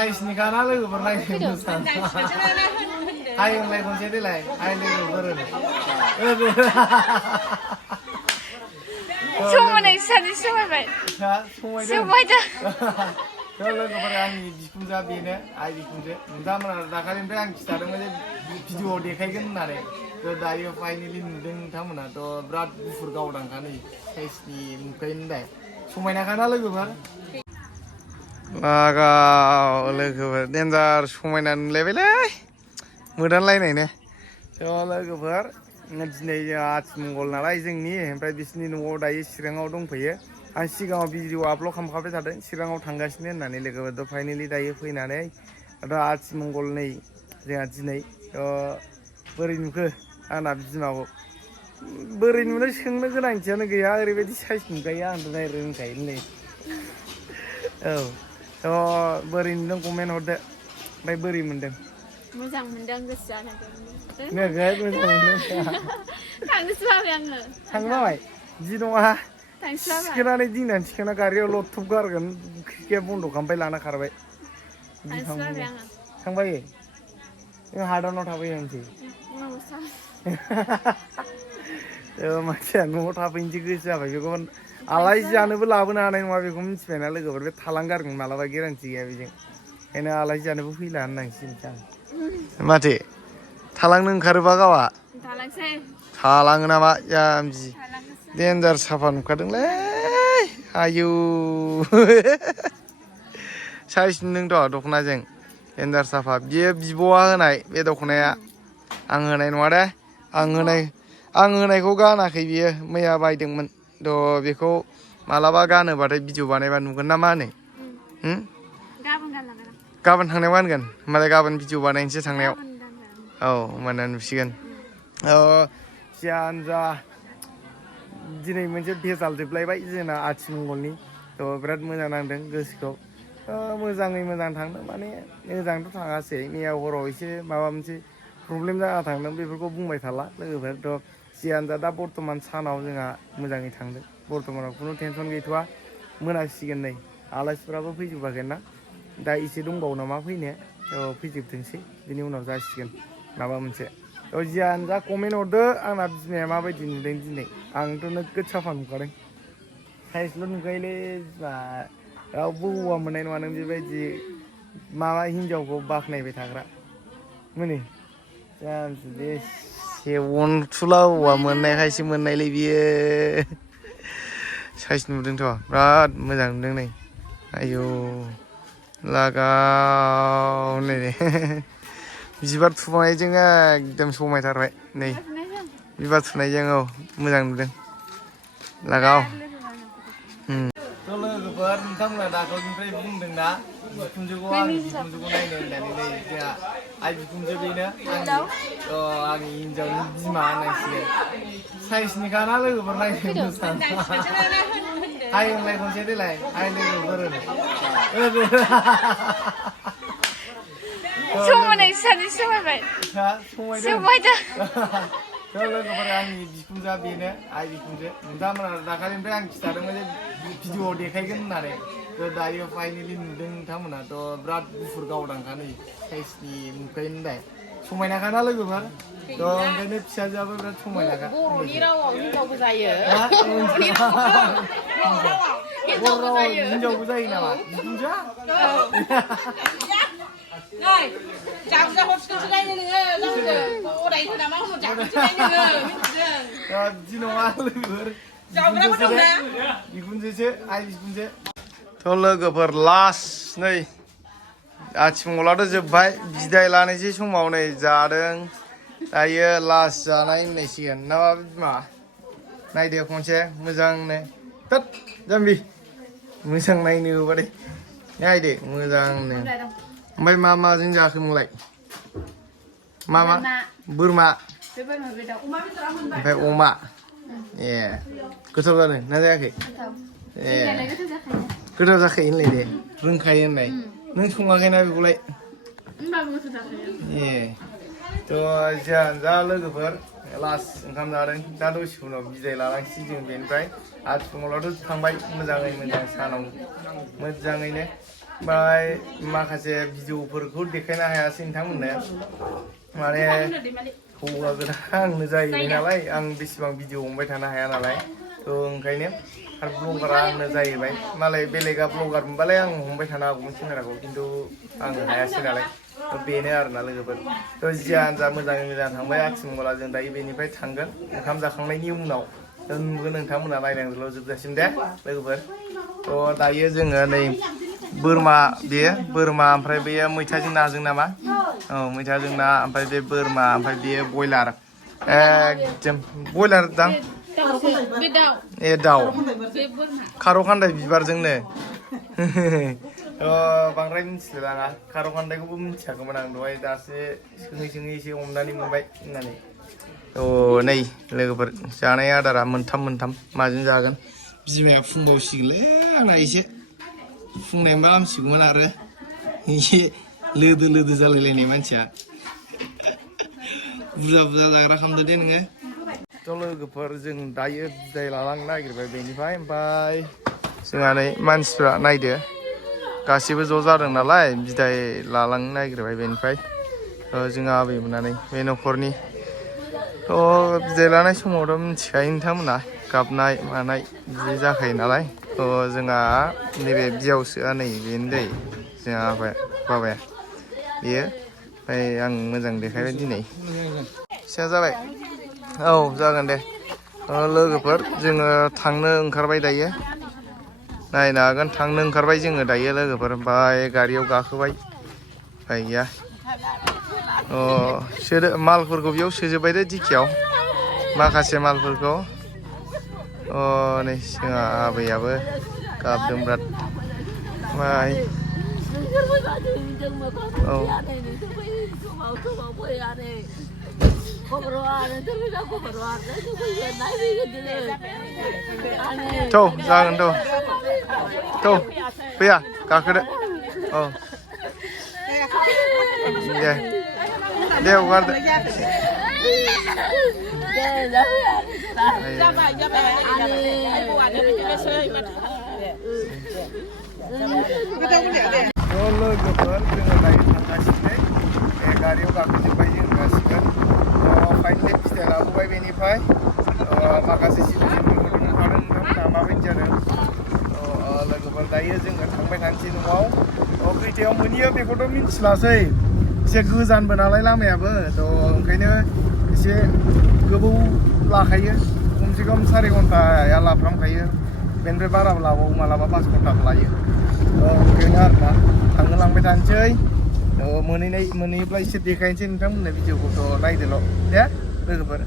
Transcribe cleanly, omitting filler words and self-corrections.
साइसनिखाना लोगोफोर नायनो मोजां हाय होनलाय खनसे देलाय हाय लोगोफोर समायनाय सानै समायबाय समायदों लोगोफोर आंनि बिखुनजोआ बेनो आइ बिखुनजो नोंथांमोना दाखालिनिफ्राय आं खिथादोंमोन जे भिडिअआव देखायगोन होननानै दायो फाइनेलि नुदों नोंथांमोनाथ' बिराद गुफुर गावदांखा नै साइसनि नुखायो दा समायनाखाना लोगोफोर लागाव लोगोफोर देन्जार समायना नुलायबायलै मोदानलायनायनो थ' लोगोफोर दिनै आथिमंगल नालाय जोंनि ओमफ्राय बिसोरनि न'आव दायो चिराङाव दंफैयो आं सिगाङाव भिडिअ आपल'ड खालामखाबाय थादों चिराङाव थांगासिनो होननानै लोगोफोर फाइनेलि दायो फैनानै आथिमंगल नै जोंहा दिनै बोरै नुखो आंना बिमाखौ बोरै नुनो सोंनो गोनांथियानो गैया ओरैबायदि साइज नुखायो आंथ' नायनो रोंखायोलै औ थ' बोरै नुदों कमेन्ट हरदो ओमफ्राय बोरै मोनदों मोजां मोनदों गोसोआनो नोगोद मोजां मोनदों थांनोसो बाबाय आङो थांनो बाबाय जि नङा थांनोसो बाबाय थिखोनानै दिंनानै थिखोना गारियाव लथब गारगोन खिरखिया बन्द' खालामबाय लाना खारबाय बिदि थांनोसो बाबाय आङो थांबायो जों हादानाव थाफैनोसै मानसिया न'आव थाफैनोसै गोसो जाबाय बेखौ आलासि जानोबो लाबोनो हानाय नङा बेखौ मिथिबायना लोगोफोर बे थालांगारगोन मालाबा गेरेन्टि गैया बेजों ओंखायनो आलासि जानोबो फैला होननांसिगोन माथो थालांनो ओंखारोबा गावआ थालाङो नामा जाम्बि देन्जार साफा नुखादोंलै आयौ साइज नुदोंथ' दख'नाजों देन्जार साफा बियो बिब'आ होनाय बे दख'नाया आं होनाय नङा दे आं होनायखौ गानाखै बियो मैया बायदोंमोन थ' बेखौ मालाबा गानोबाथाय भिडिअ बानायबा नुगोन ना मा होनो गाबोन थांनायाव गानगोन होमबालाय गाबोन भिडिअ बानायनोसै थांनायाव औ होमबाना नुसिगोन जियानो जा दिनै मोनसे भेजाल जोबलायबाय जोंना आथिमंगलनि थ' बिराद मोजां नांदों गोसोखौ मोजाङै मोजां थांदों माने मोजांथ' थाङासै मैया हराव एसे माबा मोनसे प्रब्लेम जाना थांदों बेफोरखौ बुंबाय थाला लोगोफोर थ' जियानो जा दा बर्थमान सानाव जोंहा मोजाङै थांदों बर्थमानाव खुनु टेनसन गैथ'वा मोनासिगोन नै आलासिफोराबो फैजोबाखै ना दा एसे दंबावो नामा फैनो फैजोबथोंसै बिनि उनाव जासिगोन माबा मोनसे जियानो जा कमेन्ट हरदो आंना बिमाया माबायदि नुदों दिनै आंथ' नोगोद साफा नुखादों साइजल' नुखायोलै बिमा रावबो हौवा मोननाय नङा नों बेबायदि माबा हिनजावखौ बाख्नायबाय थाग्रा मोनो बे सेवनथुला हौवा मोननायखायसो मोननायलै बियो साइज नुदोंथ' बिराद मोजां नुदों नै आयौ लागाव नै बिबार थुबायजों एकदम समायथारबाय नै बिबार थुनायजों औ मोजां नुदों लागाव लोगोफोर नोंथांमोना दाखालिनिफ्राय बुंदोंना बिखुनजोखौ आंनि बिखुनजोखौ नायनो होननानै नै जोंहा आइ बिखुनजो बेनो आंनि हिनजावनि बिमा होननांसिगोन साइसनिखाना लोगोफोर नायनो मोजां हाय होनलाय खनसे देलाय हाय लोगोफोर समायनाय सानै समायबाय समायदों लोगोफोर आंनि बिखुनजोआ बेनो आइ बिखुनजो नोंथांमोना दाखालिनिफ्राय आं खिथादोंमोन जे भिडिअआव देखायगोन होननानै दायो फाइनेलि नुदों नोंथांमोनाथ' बिराद गुफुर गावदांखा नै साइसनि नुखायो दा समायनाखाना लोगोफोर थ' ओंखायनो फिसाजोआबो बिराद समायनाखा बर'नि रावाव हिनजावबो जायो बर' रावाव हिनजावबो जायो नामा बिखुनजोआ जाबजा हरसिखौसो नायनो नोङो अरायखौ नामा होनो जाबजासो नायनो बिदि नङा लोगोफोर बिखुनजोसो आइ बिखुनजो थ' लोगोफोर लास्ट नै आथिमंगलाथ' जोब्बाय बिदाय लानोसै समाव नै जादों दायो लास्ट जानाय होननायसिगोन ना बिमा नायदो खनसे मोजांनो थोद जाम्बि मोजां नायनो होबाथाय नायदो मोजांनो ओमफ्राय मा माजों जाखोमोनलाय मा बोरमा ओमफ्राय अमा ए गोथाव जादों ना जायाखै ए गोथाव जाखायो होनलाय दे रोंखायो होनलाय नों सङाखैना बेखौलाय ए थ' जियानो जा लोगोफोर लास्ट ओंखाम जादों दा दसे उनाव बिदाय लानांसै जों बेनिफ्राय आथिमंगलावथ' थांबाय मोजाङै मोजां सानाव मोजाङैनो ओमफ्राय माखासे भिडिअफोरखौ देखायनो हायासै नोंथांमोननो माने हौवा गोदान आंनो जाहैबाय नालाय आं बेसेबां भिडिअ हमबाय थानो हाया नालाय थ' ओंखायनो आरो ब्लगारा आंनो जाहैबाय मालाय बेलेगा ब्लगार मोनबालाय आं हमबाय थानो हागौमोन केमेराखौ खिन्थु आं हायासै नालाय बेनो आरोना लोगोफोर थ' जियानो जा मोजाङै मोजां थांबाय आथिमंगला जों दायो बेनिफ्राय थांगोन ओंखाम जाखांनायनि उनाव नुगोन नोंथांमोना नायनांगौल' जोबजासिम दे लोगोफोर थ' दायो जोङो नै बोरमा बेयो बोरमा ओमफ्राय बेयो मैथाजों नाजों नामा औ मैथाजों ना ओमफ्राय बे बोरमा ओमफ्राय बेयो बयलार एकदम बयलार दां ए दाउ खारौ खान्दाय बिबारजोंनो बांद्राय मिथिलायलाङा खारौ खान्दायखौबो मिथियाखैमोन आं दहाय दासो सोङै सोङै एसे हमनानै मोनबाय होननानै नै लोगोफोर जानाय आदारा मोनथाम माजों जागोन बिमाया फुंबावसिगोनलै आंना एसे फुंनाय मा हामसिगौमोन आरो एसे लोदो जालायलायनाय मानसिया बुरजा जाग्रा खालामदो दे नोङो थ' लोगोफोर जों दायो बिदाय लालांनो नागिरबाय बेनिफ्राय ओमफ्राय जोंहा नै मानसिफ्रा नायदो गासिबो ज' जादों नालाय बिदाय लालांनो नागिरबाय बेनिफ्राय जोंहा आबैमोननानै बे न'खरनि थ' बिदाय लानाय समावथ' मिथिखायो नोंथांमोना गाबनाय मानाय बिदि जाखायो नालाय थ' जोंहा नैबे बियावसोआ नै बेनो दै जोंहा बाबाया बेयो ओमफ्राय आं मोजां देखायबाय दिनै फिसा जाबाय औ जागोन दे लोगोफोर जोङो थांनो ओंखारबाय दायो नायनो हागोन थांनो ओंखारबाय जोङो दायो लोगोफोर ओमफ्राय गारियाव गाखोबाय उफाय गैया सोदो मालफोरखौ बेयाव सोजोब्बाय दिखियाव माखासे मालफोरखौ नै जोंहा आबैयाबो गाबदों बिराद ओमफ्राय औ थ' जागोन थ' फैया गाखोदो औ दे हगारदो लोगोफोर जोङो दायो थांगासिनो बे गारियाव गाखोजोब्बाय जों गासिबो फाइनालि फिथाइ लाबोबाय बेनिफ्राय माखासे सिटुवेसनफोरखौ नुखादों नोंथांमोनहा माबायदि जादों लोगोफोर दायो जोङो थांबाय थानोसै न'आव खैथायाव मोनहैयो बेखौथ' मिथिलासै एसे गोजानबो नालाय लामायाबो थ' ओंखायनो एसे गोबाव लाखायो खमसे खम 4 घन्टाया लाफ्रामखायो बेनिफ्राय बाराबो लाबावो मालाबा 5 घन्टाबो लायो ओंखायनो आरोना थांनो लांबाय थानोसै मोनहैयोब्ला एसे देखायनोसै नोंथांमोननो भिडिअखौथ' नायदोल' दे लोगोफोर